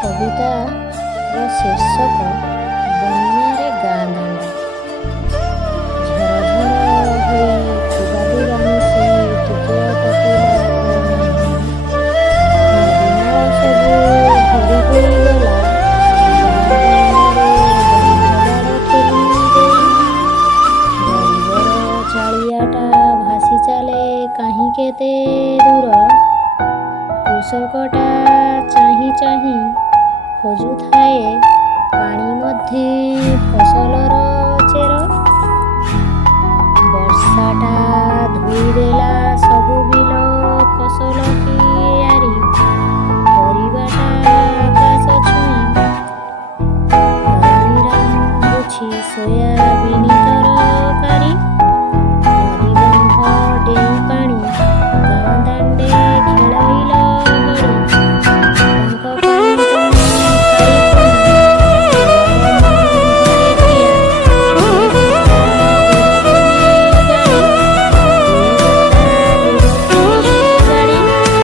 କବିତାର ଶୀର୍ଷକ ବନ୍ୟାରେ ଗାଁ ଦାଣ୍ଡ। ଝରଝର ହୋଇ ଚୁବାଦି ବାନିଶି ଟିକେ କଟିଲା ନାହିଁ। ନଦୀ ନାଳ ସବୁ ଭରି ହୋଇଗଲା ଗାଁ ଦାଣ୍ଡରେ ବନ୍ଧବାଡ଼ ଠେଲି ଦେଇ। ଗରିବର ଚାଳିଆଟା ଭାସି ଚାଲେ କାହିଁ କେତେ ଦୂର। କୃଷକଟା ଚାହିଁ ଚାହିଁ ଖୋଜୁଥାଏ ପାଣି ମଧ୍ୟେ ଫସଲର ଚେର। ବର୍ଷାଟା ଧୋଇଦେଲା ସବୁ ବିଲ ଫସଲ କିଆରି।